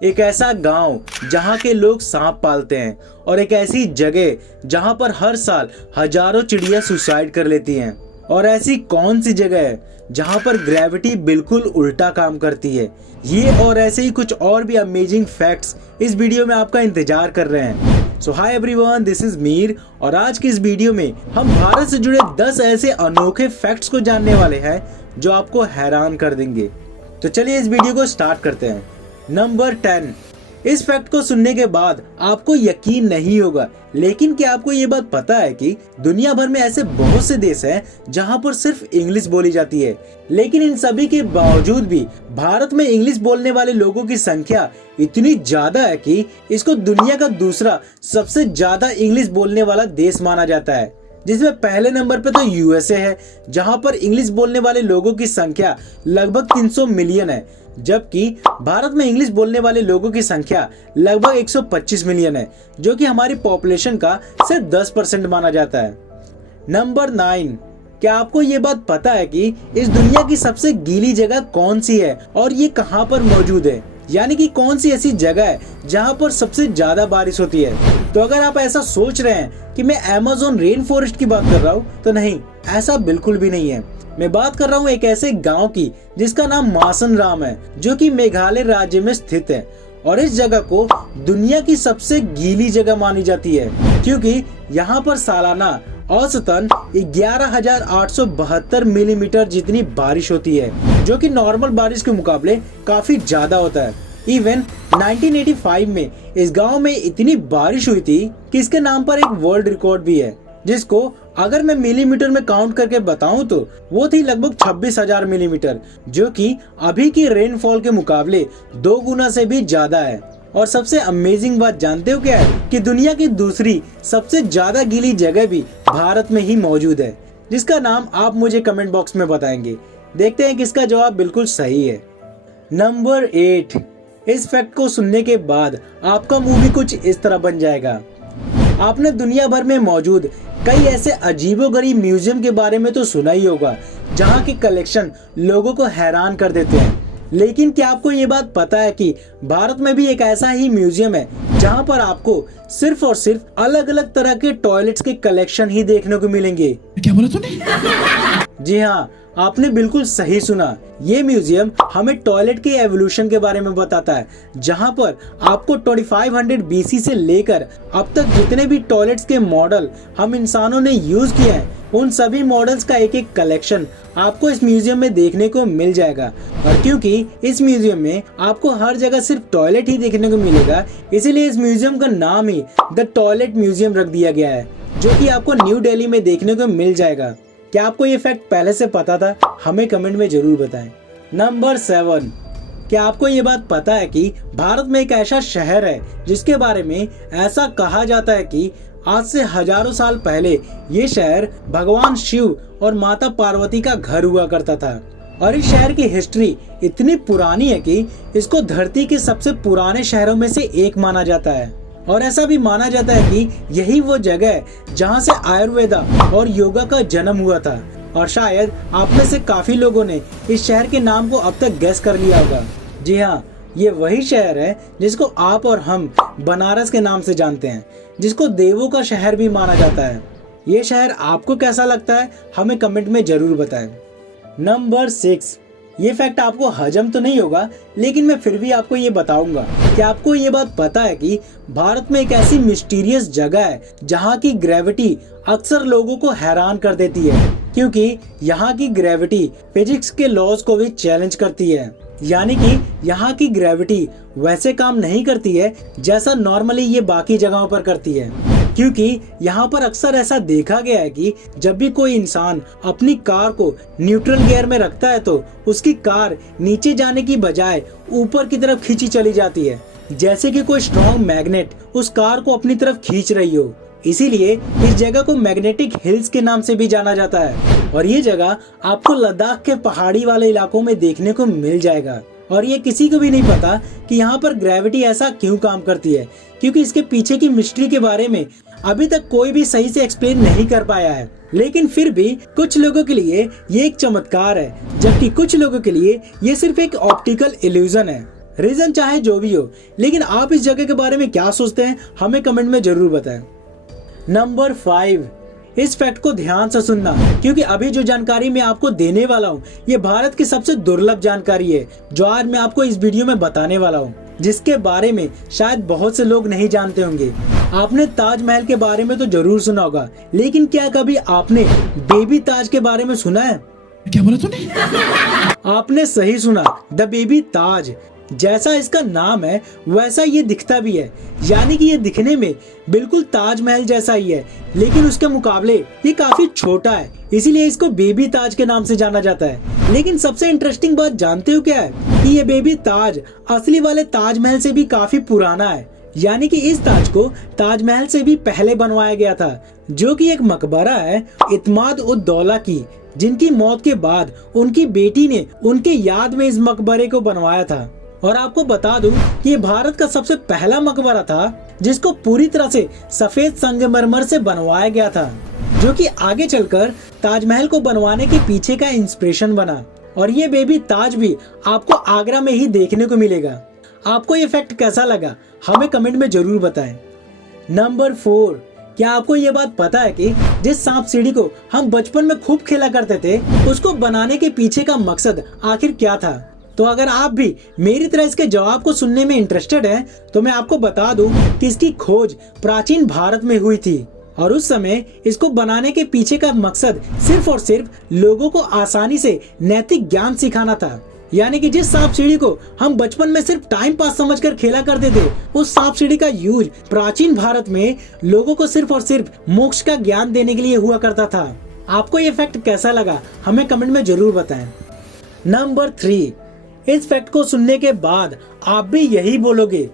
एक ऐसा गांव जहां के लोग सांप पालते हैं और एक ऐसी जगह जहां पर हर साल हजारों चिड़िया सुसाइड कर लेती हैं। और ऐसी कौन सी जगह है जहां पर ग्रेविटी बिल्कुल उल्टा काम करती है? ये और ऐसे ही कुछ और भी अमेजिंग फैक्ट्स इस वीडियो में आपका इंतजार कर रहे हैं। So hi everyone, this is Mir और आज की इस वीडियो में हम भारत से जुड़े 10 ऐसे अनोखे फैक्ट्स को जानने वाले हैं जो आपको हैरान कर देंगे। तो चलिए इस वीडियो को स्टार्ट करते हैं। नंबर 10। इस फैक्ट को सुनने के बाद आपको यकीन नहीं होगा, लेकिन क्या आपको ये बात पता है कि दुनिया भर में ऐसे बहुत से देश हैं जहां पर सिर्फ इंग्लिश बोली जाती है, लेकिन इन सभी के बावजूद भी भारत में इंग्लिश बोलने वाले लोगों की संख्या इतनी ज्यादा है कि इसको दुनिया का दूसरा सबसे ज्यादा इंग्लिश बोलने वाला देश माना जाता है, जिसमें पहले नंबर पे तो यूएसए है जहां पर इंग्लिश बोलने वाले लोगों की संख्या लगभग 300 मिलियन है, जबकि भारत में इंग्लिश बोलने वाले लोगों की संख्या लगभग 125 मिलियन है, जो कि हमारी पॉपुलेशन का सिर्फ 10% माना जाता है। नंबर 9। क्या आपको ये बात पता है कि इस दुनिया की सबसे गीली जगह कौन सी है और ये कहां पर मौजूद है? यानी कि कौन सी ऐसी जगह है जहां पर सबसे ज्यादा बारिश होती है? तो अगर आप ऐसा सोच रहे हैं कि मैं अमेज़न रेन फॉरेस्ट की बात कर रहा हूँ, तो नहीं, ऐसा बिल्कुल भी नहीं है। मैं बात कर रहा हूँ एक ऐसे गांव की जिसका नाम मासनराम है, जो कि मेघालय राज्य में स्थित है। और इस जगह को दुनिया की सबसे गीली जगह मानी जाती है, क्योंकि यहाँ पर सालाना औसतन 11,872 मिलीमीटर जितनी बारिश होती है, जो कि नॉर्मल बारिश के मुकाबले काफी ज्यादा होता है। इवन 1985 में इस गांव में इतनी बारिश हुई थी कि इसके नाम पर एक वर्ल्ड रिकॉर्ड भी है, जिसको अगर मैं मिलीमीटर में काउंट करके बताऊं तो वो थी लगभग 26,000 मिलीमीटर, जो कि अभी की रेनफॉल के मुकाबले 2 गुना से भी ज्यादा है। और सबसे अमेजिंग बात जानते हो क्या है? कि दुनिया की दूसरी सबसे ज्यादा गीली जगह भी भारत में ही मौजूद है, जिसका नाम आप मुझे कमेंट बॉक्स में बताएंगे। देखते हैं किसका जवाब बिल्कुल सही है। नंबर 8। इस फैक्ट को सुनने के बाद आपका मुंह भी कुछ इस तरह बन जाएगा। आपने दुनिया भर में मौजूद कई ऐसे अजीबोगरीब म्यूजियम के बारे में तो सुना ही होगा, जहां के कलेक्शन लोगों को हैरान कर देते हैं। लेकिन क्या आपको ये बात पता है कि भारत में भी एक ऐसा ही म्यूजियम है जहां पर आपको सिर्फ और सिर्फ अलग अलग तरह के टॉयलेट्स के कलेक्शन ही देखने को मिलेंगे? क्या बोला तूने? जी हाँ, आपने बिल्कुल सही सुना। ये म्यूजियम हमें टॉयलेट के एवोल्यूशन के बारे में बताता है, जहां पर आपको 2500 बीसी से लेकर अब तक जितने भी टॉयलेट्स के मॉडल हम इंसानों ने यूज किए हैं, उन सभी मॉडल्स का एक एक कलेक्शन आपको इस म्यूजियम में देखने को मिल जाएगा। और क्योंकि इस म्यूजियम में आपको हर जगह सिर्फ टॉयलेट ही देखने को मिलेगा, इसीलिए इस म्यूजियम का नाम ही द टॉयलेट म्यूजियम रख दिया गया है, जो कि आपको न्यू दिल्ली में देखने को मिल जाएगा। क्या आपको ये फैक्ट पहले से पता था? हमें कमेंट में जरूर बताएं। नंबर 7। क्या आपको ये बात पता है कि भारत में एक ऐसा शहर है जिसके बारे में ऐसा कहा जाता है कि आज से हजारों साल पहले ये शहर भगवान शिव और माता पार्वती का घर हुआ करता था। और इस शहर की हिस्ट्री इतनी पुरानी है कि इसको धरती के सबसे पुराने शहरों में से एक माना जाता है। और ऐसा भी माना जाता है कि यही वो जगह है जहां से आयुर्वेदा और योगा का जन्म हुआ था। और शायद आप में से काफी लोगों ने इस शहर के नाम को अब तक गेस कर लिया होगा। जी हाँ, ये वही शहर है जिसको आप और हम बनारस के नाम से जानते हैं, जिसको देवों का शहर भी माना जाता है। ये शहर आपको कैसा लगता है? हमें कमेंट में जरूर बताएं। नंबर 6। ये फैक्ट आपको हजम तो नहीं होगा, लेकिन मैं फिर भी आपको ये बताऊंगा कि आपको ये बात पता है कि भारत में एक ऐसी मिस्टीरियस जगह है जहां की ग्रेविटी अक्सर लोगों को हैरान कर देती है, क्योंकि यहाँ की ग्रेविटी फिजिक्स के लॉज को भी चैलेंज करती है। यानी कि यहाँ की ग्रेविटी वैसे काम नहीं करती है जैसा नॉर्मली ये बाकी जगहों पर करती है, क्योंकि यहाँ पर अक्सर ऐसा देखा गया है कि जब भी कोई इंसान अपनी कार को न्यूट्रल गियर में रखता है तो उसकी कार नीचे जाने की बजाय ऊपर की तरफ खींची चली जाती है, जैसे कि कोई स्ट्रॉन्ग मैग्नेट उस कार को अपनी तरफ खींच रही हो। इसीलिए इस जगह को मैग्नेटिक हिल्स के नाम से भी जाना जाता है। और ये जगह आपको लद्दाख के पहाड़ी वाले इलाकों में देखने को मिल जाएगा। और ये किसी को भी नहीं पता कि यहाँ पर ग्रेविटी ऐसा क्यों काम करती है, क्योंकि इसके पीछे की मिस्ट्री के बारे में अभी तक कोई भी सही से एक्सप्लेन नहीं कर पाया है। लेकिन फिर भी कुछ लोगों के लिए ये एक चमत्कार है, जबकि कुछ लोगों के लिए ये सिर्फ एक ऑप्टिकल इल्यूजन है। रीजन चाहे जो भी हो, लेकिन आप इस जगह के बारे में क्या सोचते हैं हमें कमेंट में जरूर बताएं। नंबर 5, इस फैक्ट को ध्यान से सुनना, क्योंकि अभी जो जानकारी मैं आपको देने वाला हूँ ये भारत की सबसे दुर्लभ जानकारी है जो आज मैं आपको इस वीडियो में बताने वाला हूँ, जिसके बारे में शायद बहुत से लोग नहीं जानते होंगे। आपने ताजमहल के बारे में तो जरूर सुना होगा, लेकिन क्या कभी आपने बेबी ताज के बारे में सुना है? क्या बोला तूने? आपने सही सुना, द बेबी ताज। जैसा इसका नाम है वैसा ये दिखता भी है, यानी कि ये दिखने में बिल्कुल ताजमहल जैसा ही है, लेकिन उसके मुकाबले ये काफी छोटा है, इसीलिए इसको बेबी ताज के नाम से जाना जाता है। लेकिन सबसे इंटरेस्टिंग बात जानते हो क्या है कि ये बेबी ताज असली वाले ताजमहल से भी काफी पुराना है, यानी कि इस ताज को ताजमहल से भी पहले बनवाया गया था, जो कि एक मकबरा है इत्माद उद दौला की, जिनकी मौत के बाद उनकी बेटी ने उनके याद में इस मकबरे को बनवाया था। और आपको बता दूं कि ये भारत का सबसे पहला मकबरा था जिसको पूरी तरह से सफेद संगमरमर से बनवाया गया था, जो कि आगे चलकर ताजमहल को बनवाने के पीछे का इंस्पिरेशन बना। और ये बेबी ताज भी आपको आगरा में ही देखने को मिलेगा। आपको ये फैक्ट कैसा लगा हमें कमेंट में जरूर बताएं। नंबर 4, क्या आपको ये बात पता है कि जिस सांप सीढ़ी को हम बचपन में खूब खेला करते थे उसको बनाने के पीछे का मकसद आखिर क्या था? तो अगर आप भी मेरी तरह इसके जवाब को सुनने में इंटरेस्टेड हैं, तो मैं आपको बता दूं कि इसकी खोज प्राचीन भारत में हुई थी और उस समय इसको बनाने के पीछे का मकसद सिर्फ और सिर्फ लोगों को आसानी से नैतिक ज्ञान सिखाना था। यानी कि जिस सांप सीढ़ी को हम बचपन में सिर्फ टाइम पास समझकर खेला करते थे, उस सांप सीढ़ी का यूज प्राचीन भारत में लोगों को सिर्फ और सिर्फ मोक्ष का ज्ञान देने के लिए हुआ करता था। आपको ये फैक्ट कैसा लगा हमें कमेंट में जरूर बताएं। नंबर 3, इस फैक्ट को सुनने के बाद आप भी यही बोलोगे।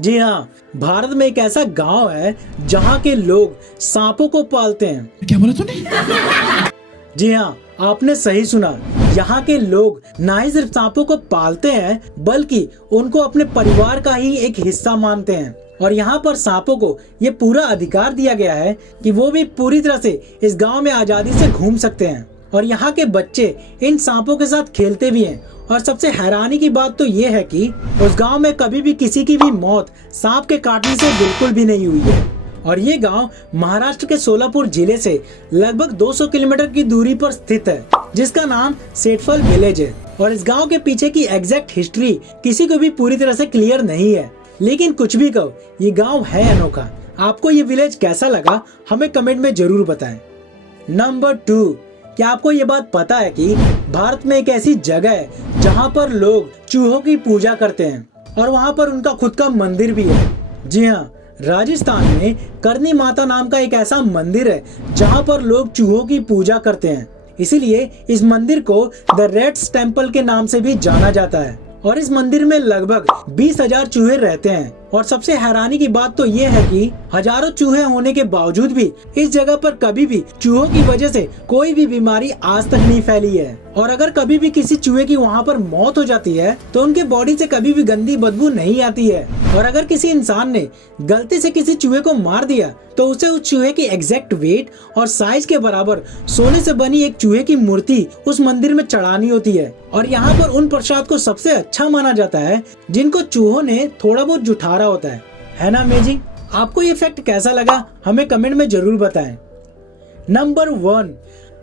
जी हाँ, भारत में एक ऐसा गांव है जहां के लोग सांपों को पालते हैं। क्या बोला तूने? जी हाँ, आपने सही सुना। यहाँ के लोग ना ही सिर्फ सांपों को पालते हैं बल्कि उनको अपने परिवार का ही एक हिस्सा मानते हैं। और यहाँ पर सांपों को ये पूरा अधिकार दिया गया है कि वो भी पूरी तरह से इस गांव में आजादी से घूम सकते हैं। और यहाँ के बच्चे इन सांपों के साथ खेलते भी हैं। और सबसे हैरानी की बात तो ये है कि उस गांव में कभी भी किसी की भी मौत सांप के काटने से बिल्कुल भी नहीं हुई है। और ये गांव महाराष्ट्र के सोलापुर जिले से लगभग 200 किलोमीटर की दूरी पर स्थित है, जिसका नाम सेठफल विलेज है। और इस गांव के पीछे की एग्जैक्ट हिस्ट्री किसी को भी पूरी तरह से क्लियर नहीं है, लेकिन कुछ भी कहो ये गाँव है अनोखा। आपको ये विलेज कैसा लगा हमें कमेंट में जरूर बताएं। नंबर 2, क्या आपको ये बात पता है कि भारत में एक ऐसी जगह है जहाँ पर लोग चूहों की पूजा करते हैं और वहाँ पर उनका खुद का मंदिर भी है? जी हाँ, राजस्थान में करनी माता नाम का एक ऐसा मंदिर है जहाँ पर लोग चूहों की पूजा करते हैं। इसीलिए इस मंदिर को द रेड्स टेम्पल के नाम से भी जाना जाता है। और इस मंदिर में लगभग 20,000 चूहे रहते हैं। और सबसे हैरानी की बात तो ये है कि हजारों चूहे होने के बावजूद भी इस जगह पर कभी भी चूहों की वजह से कोई भी बीमारी आज तक नहीं फैली है। और अगर कभी भी किसी चूहे की वहाँ पर मौत हो जाती है तो उनके बॉडी से कभी भी गंदी बदबू नहीं आती है। और अगर किसी इंसान ने गलती से किसी चूहे को मार दिया तो उसे उस चूहे की एग्जैक्ट वेट और साइज के बराबर सोने से बनी एक चूहे की मूर्ति उस मंदिर में चढ़ानी होती है। और यहाँ पर उन प्रसाद को सबसे अच्छा माना जाता है जिनको चूहों ने थोड़ा बहुत जुठारा होता है ना अमेजिंग? आपको ये फैक्ट कैसा लगा हमें कमेंट में जरूर बताएं। नंबर 1,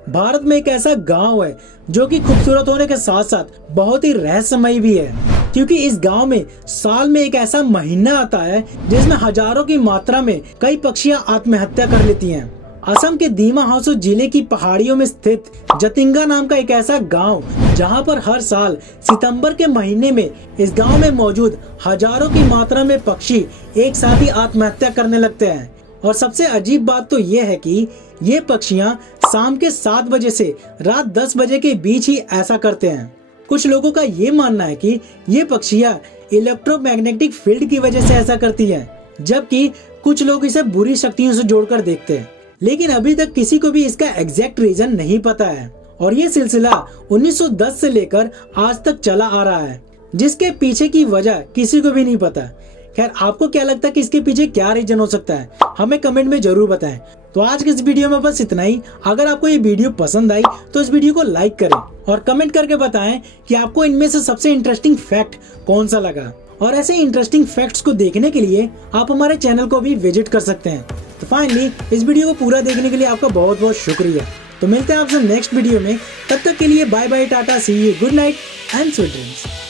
भारत में एक ऐसा गांव है जो कि खूबसूरत होने के साथ साथ बहुत ही रहस्यमयी भी है, क्योंकि इस गांव में साल में एक ऐसा महीना आता है जिसमें हजारों की मात्रा में कई पक्षियां आत्महत्या कर लेती हैं। असम के दीमा हासो जिले की पहाड़ियों में स्थित जतिंगा नाम का एक ऐसा गांव जहां पर हर साल सितंबर के महीने में इस गांव में मौजूद हजारों की मात्रा में पक्षी एक साथ ही आत्महत्या करने लगते हैं। और सबसे अजीब बात तो ये है कि ये पक्षियां शाम के 7 बजे से रात 10 बजे के बीच ही ऐसा करते हैं। कुछ लोगों का ये मानना है कि ये पक्षियां इलेक्ट्रोमैग्नेटिक फील्ड की वजह से ऐसा करती हैं, जबकि कुछ लोग इसे बुरी शक्तियों से जोड़कर देखते हैं। लेकिन अभी तक किसी को भी इसका एग्जैक्ट रीजन नहीं पता है। और ये सिलसिला 1910 से लेकर आज तक चला आ रहा है, जिसके पीछे की वजह किसी को भी नहीं पता। खैर आपको क्या लगता है कि इसके पीछे क्या रीजन हो सकता है, हमें कमेंट में जरूर बताएं। तो आज के इस वीडियो में बस इतना ही। अगर आपको ये वीडियो पसंद आई तो इस वीडियो को लाइक करें और कमेंट करके बताएं कि आपको इनमें से सबसे इंटरेस्टिंग फैक्ट कौन सा लगा। और ऐसे इंटरेस्टिंग फैक्ट्स को देखने के लिए आप हमारे चैनल को भी विजिट कर सकते हैं। तो फाइनली इस वीडियो को पूरा देखने के लिए आपका बहुत बहुत शुक्रिया। तो मिलते हैं आपसे नेक्स्ट वीडियो में, तब तक के लिए bye bye, tata, see you, good night and sweet dreams.